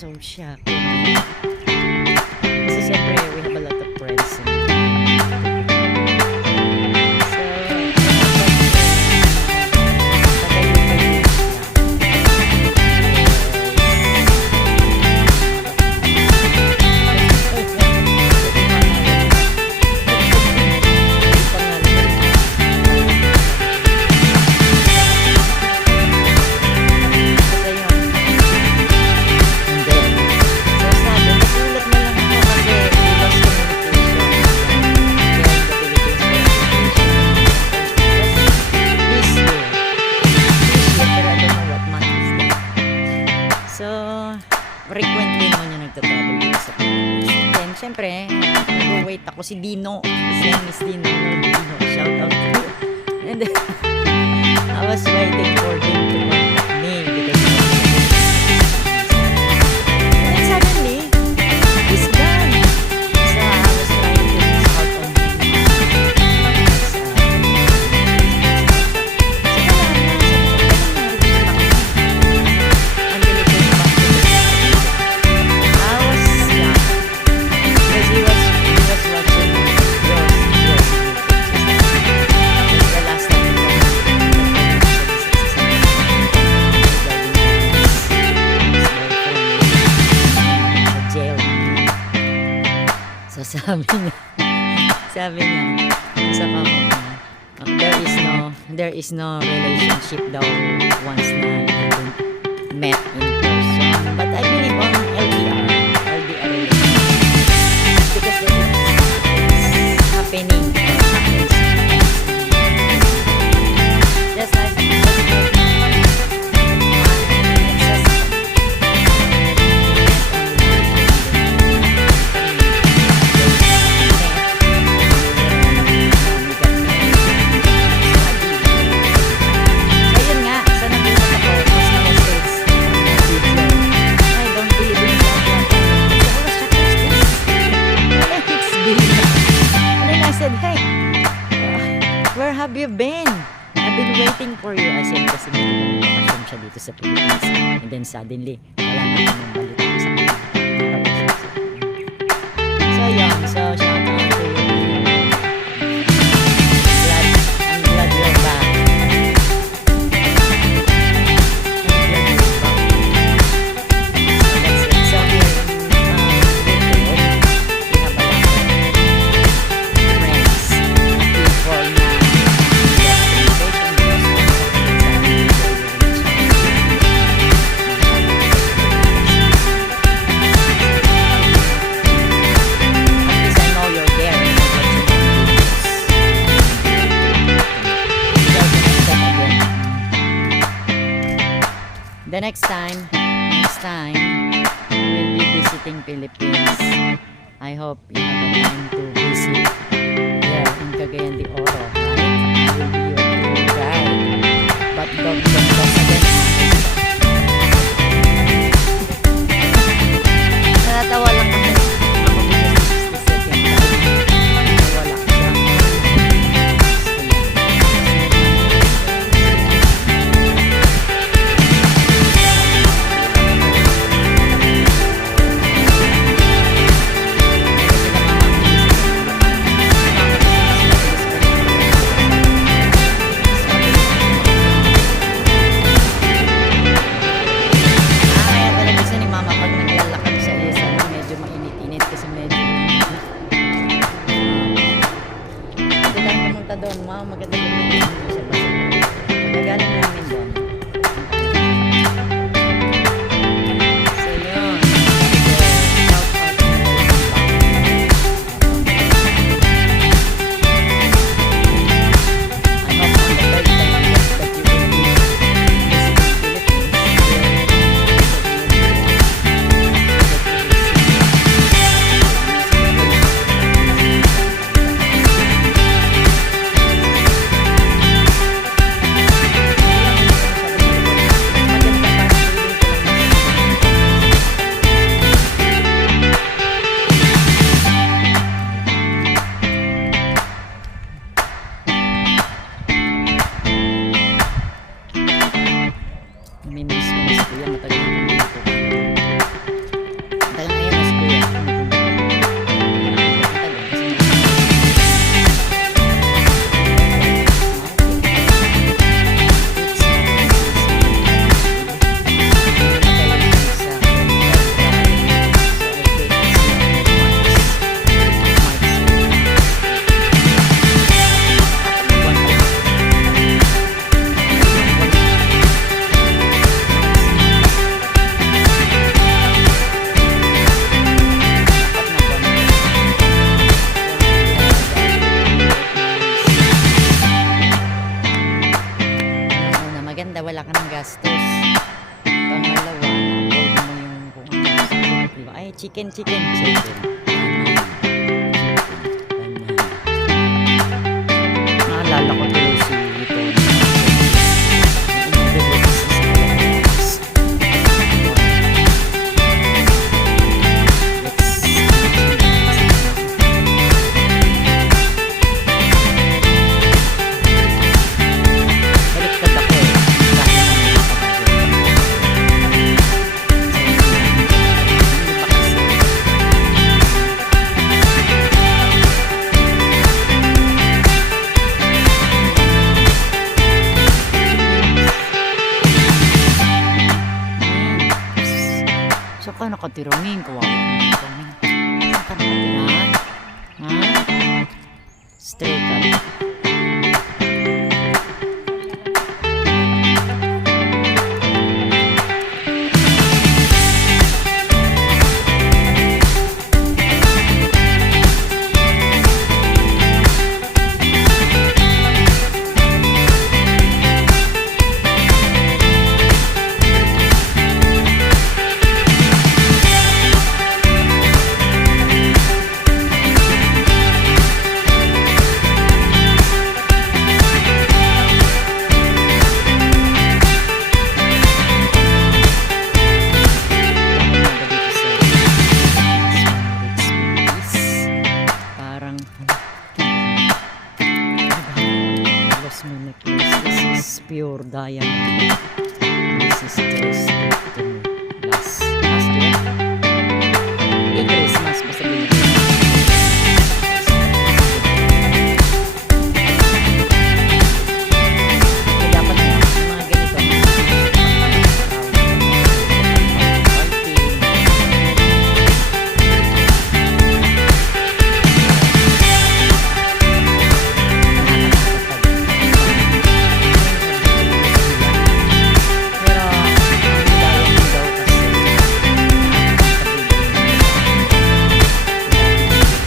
so shocked. Kasi siyempre, we have a lot of friends. Frequently naman yung nagtatravel dito sa Pilipinas. Then, syempre, nag-wait ako si Dino. His name is Dino. Dino, shout out to you. And then, I was waiting for him to contact me because and then suddenly, he's gone. So, I was trying to reach out on him. Sabi niya sa comment niya, there is no relationship daw once na met in person. But I believe on LDR relationship because it's happening or happens. Just like have you been? I've been waiting for you. I said kasi nagpapakasyon siya dito sa Pilipinas. And then suddenly, wala na akong balita sa kanya. So yun, so shout out to you. I'm glad you're back. That's it. So here in we have a lot of friends before now. The next time we'll be visiting Philippines. I hope you have a time to visit here in Cagayan de Oro, right? I will be your tour guide. But don't again. Natatawa lang kami. Ako because 62nd time. Nawala siya. Doon, maganda yung sa basa. Magagaling namin doon. So yun. Shout out to I hope on the third time that you will be visiting Philippines. Namimiss ko na si Kuya, matagal na ako dito. wala ka ng gastos. Pangalawa, na-avoid mo yung kung ano. Diba? Ay, chicken. Naalala ko tuloy si ito. Baliktad ako eh. Hindi pa kasi. Saan ka nakatira, Min? Kawawa naman ito, Min. Saan ka nakatira? Ha? Stray cat. Parang Los Monocles. This is pure diamond. This is just last year. Hindi Christmas pa sabihin ko. Dapat na yung mga ganito. Pero ang diamond daw kasi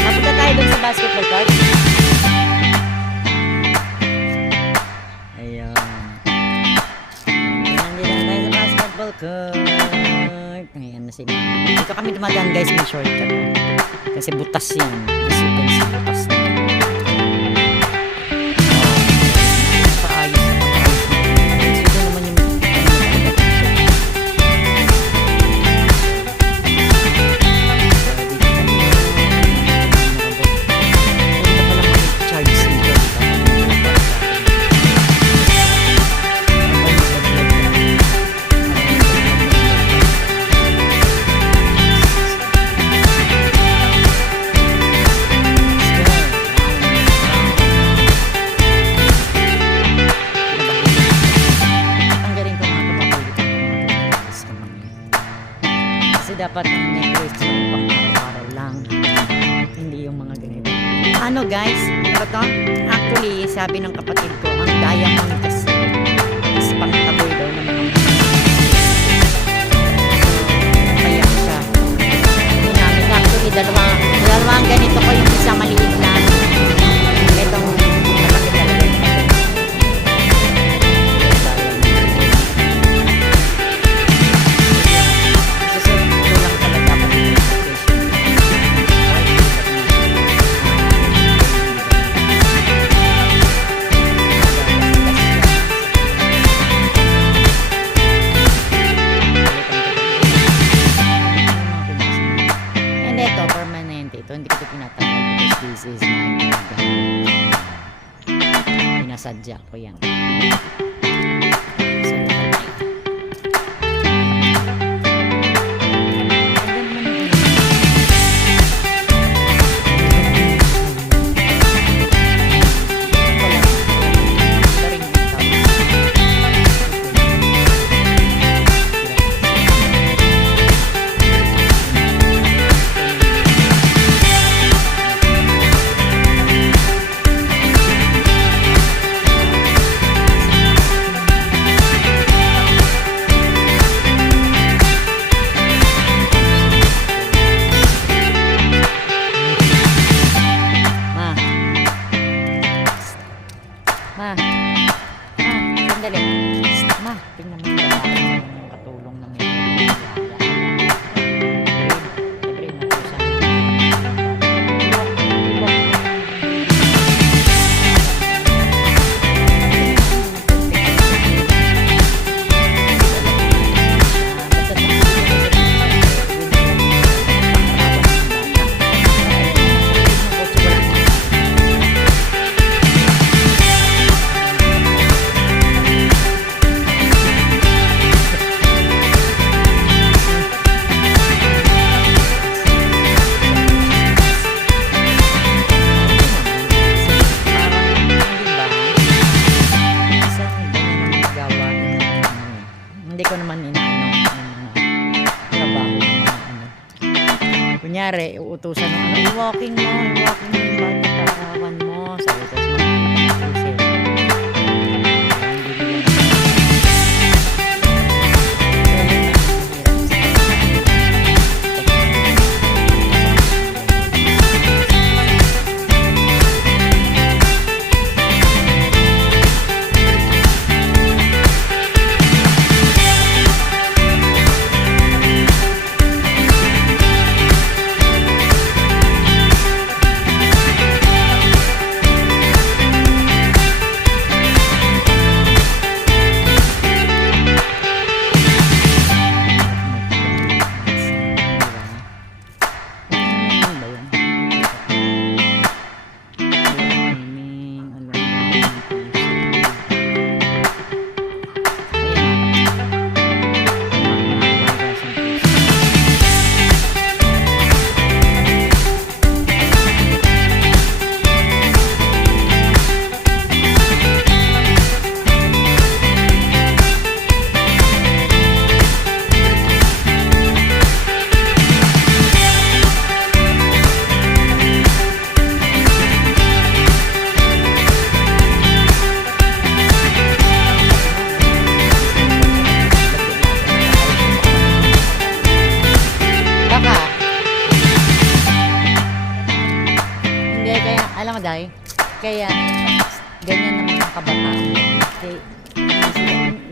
mapunta tayo dun sa basketball court. Ayan. Nandito na tayo sa basketball court. Ayan na sila. Dito kami dumadaan guys, may shortcut. Kasi butas yan. As you can see, butas na yan. Paayos. Ito naman yung dapat ang necklace yung pang araw-araw lang, hindi yung mga ganito. Ano guys, ano ba to? Actually, sabi ng kapatid ko, ang diamond kasi is pang taboy daw ng mga kaya siya ginamit. Actually, dalawang ganito ko, yung isa maliit lang, itong malaki talaga yung hindi ko ito pinatanggal because this is my diamond. Pinasadya ko yan. So, hindi ko naman inaano yung mga trabaho ng mga ano. Kunyari, uutusan ng ano, i-walking mo yung bata parawan mo. Sabi ko, makikita ko siya. Baka, hindi, kaya, alam mo dahil, kaya, ganyan ng mga kabataan. Kasi,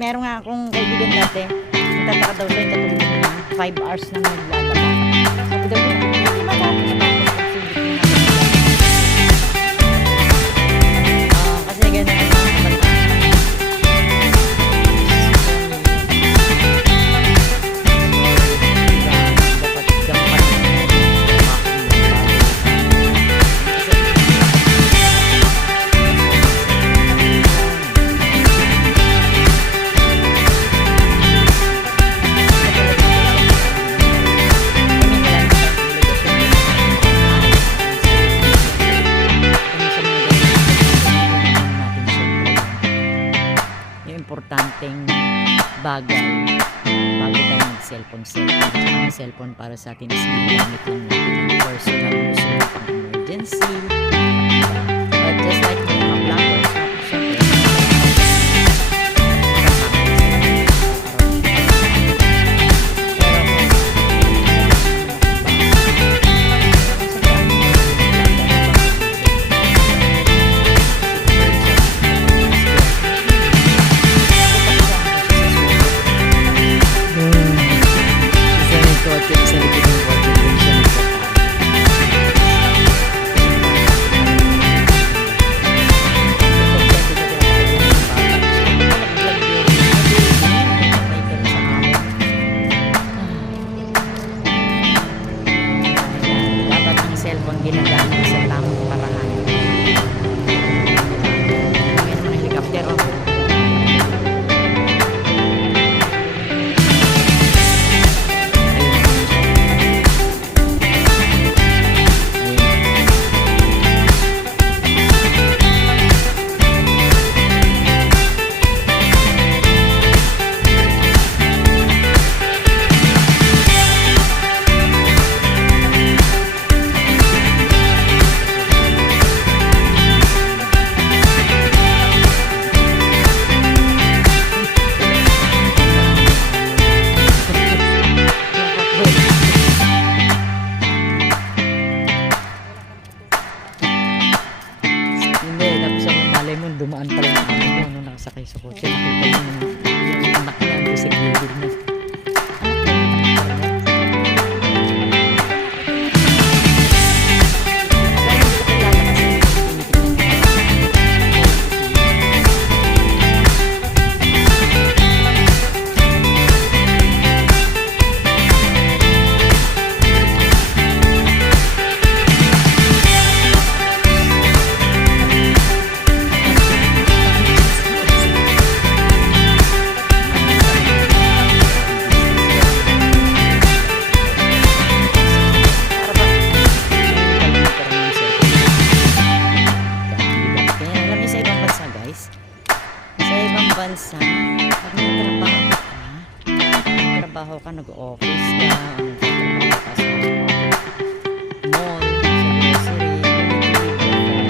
meron nga akong kaibigan dati, nagtataka daw siya, katulog niya, 5 hours na naglalaba. Sabi daw, hindi matapos kasi ganyan ang mga kabataan. Dapat gampanan importanteng bagay bago tayo mag-cellphone. Ang cellphone para sa atin is ginagamit lang natin ang personal use ng pang-emergency. But just like the mga vloggers, syempre, nagtatrabaho ka, nag-office ka, o nagtatrabaho ka sa mall, sa grocery, you need to leave your phone.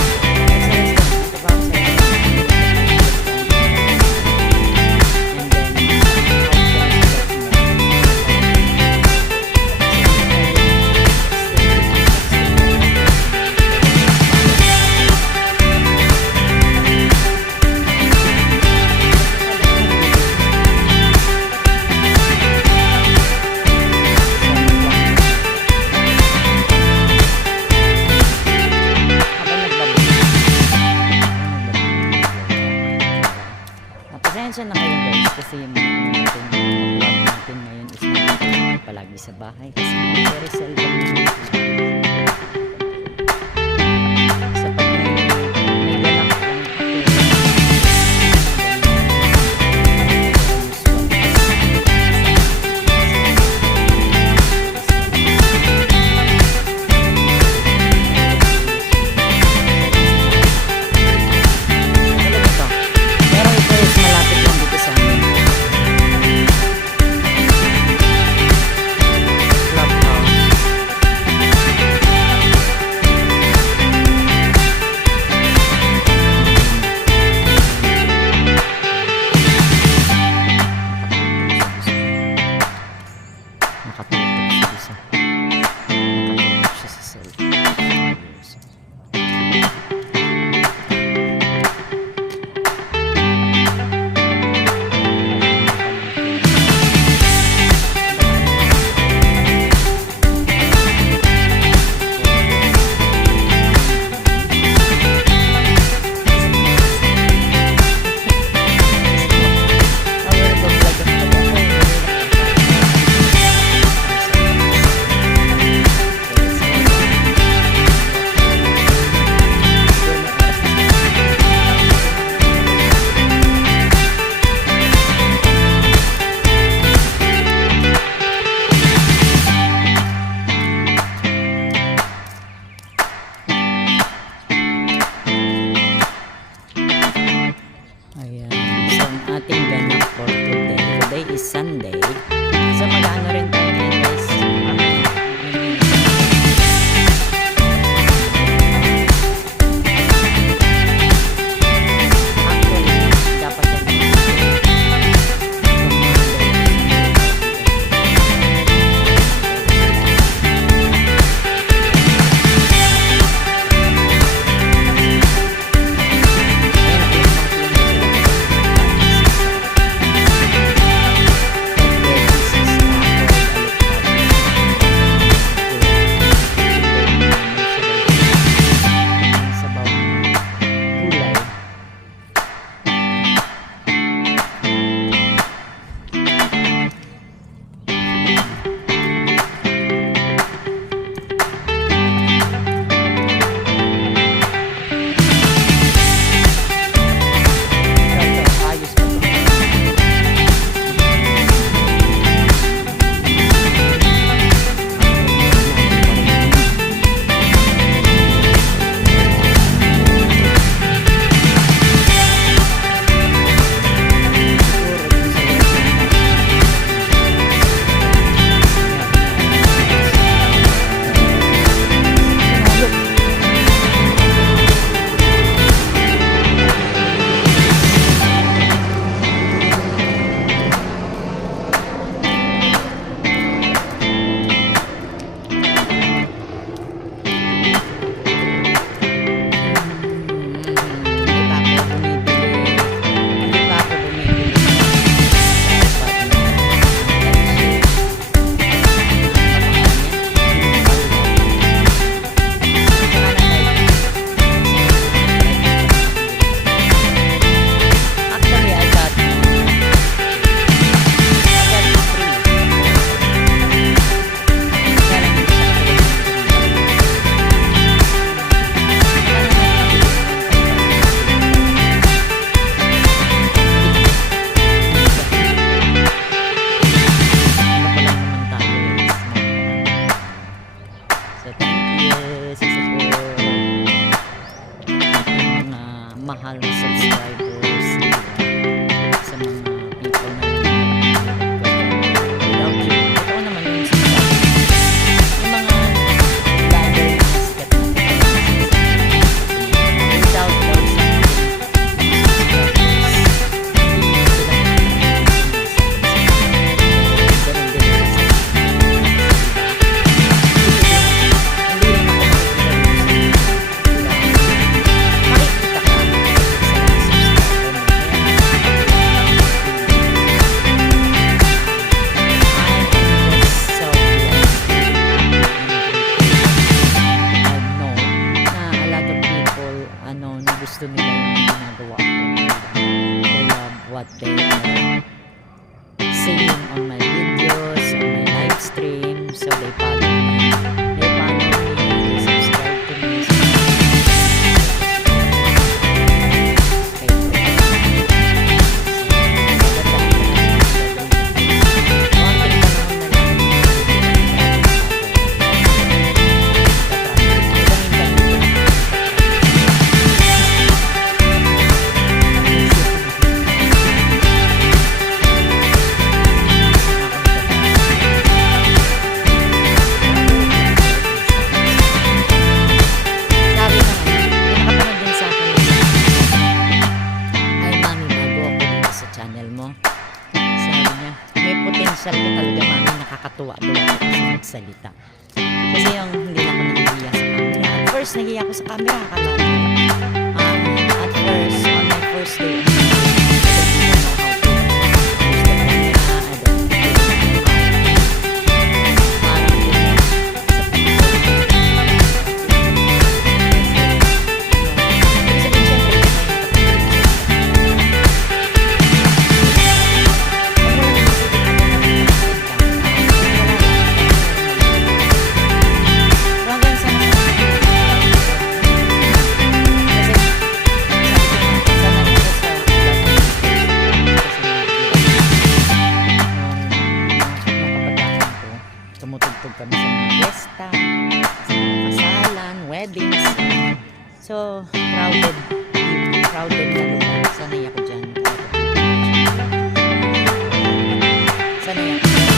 Or, sa restaurant, nagtrabaho sa restaurant, and then, pasensya na kayo guys kasi yung mga ano natin, yung vlog natin ngayon is natin palagi sa bahay kasi very seldom sa pag may ganap lang pero ito is malapit lang dito sa amin. Clubhouse. Nakatutok siya sa cellphone. Ayan. So, ang ating ganap for today. Today is Sunday. So, mag-ano rin tayo ngayon guys. Actually, dapat yan. what they are saying on my videos, on my live stream. So they follow me. They subscribe to me. Ka talaga, mami, nakakatuwa-tuwa ko kasi magsalita. Kasi yung hindi na ako nahihiya sa camera. At first, nahihiya ako sa camera. Akala nyo. At first, on my first day, I don't even know how to use the camera. I don't know parang yun sa people. Ibig sabihin, syempre, tumutugtog kami sa mga fiesta, sa mga kasalan, weddings. So, crowded na lugar. Sanay ako dyan. Sanay ako dyan.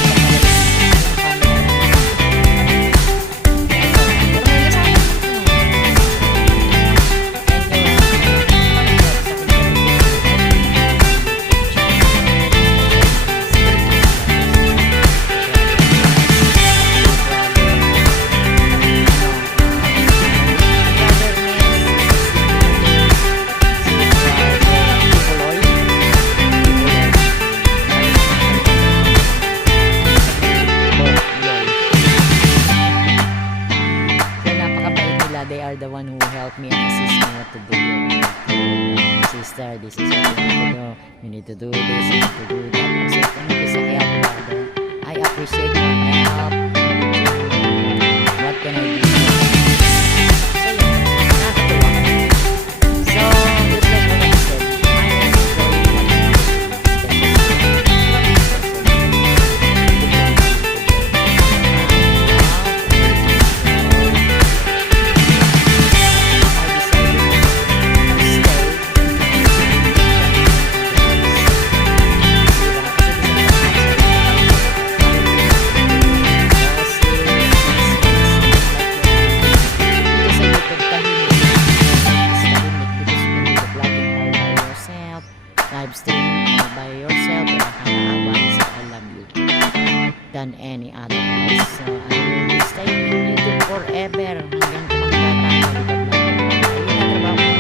They are the one who helped me and assist me what to do. Sister, this is what you need to do. You need to do this, you need to do that. So thank you sa help, brother. I appreciate your help. What can I do? So yun, nakakatuwa. So, just like what I said, I am enjoying what I'm live streaming all by yourself, so I love you than any other else. So I will be staying in YouTube forever hanggang tumanda tayo. Ayun na trabaho ko.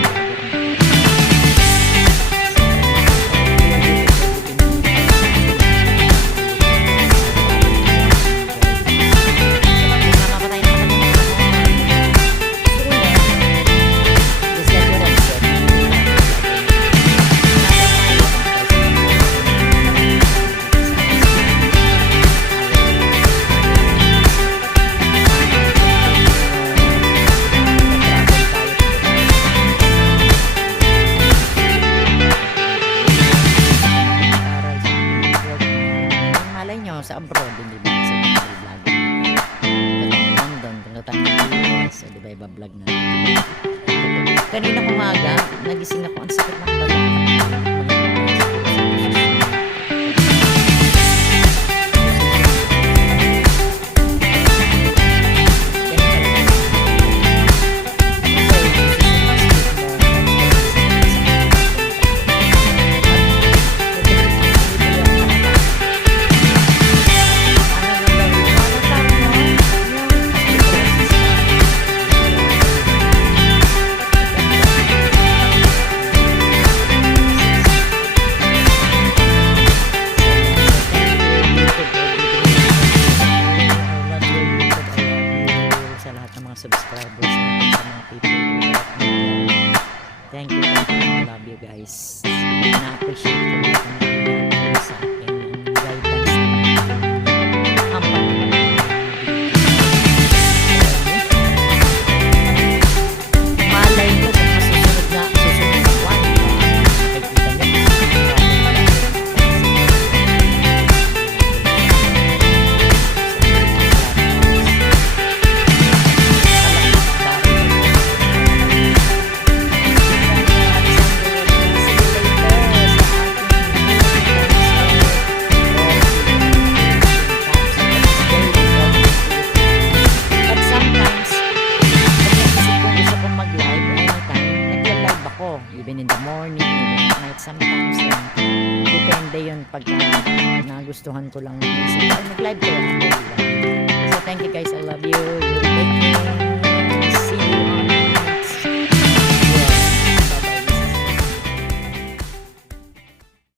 Sa abroad, hindi ba? Sa vlog. London, punta tayo ng US. So, di ba, iba-vlog na. Kanina umaga, nagising ako. Ang sakit ng balak. Depende yun pagka nagustuhan ko lang mag-live kaya ako, diba? So thank you guys, I love you. You take care.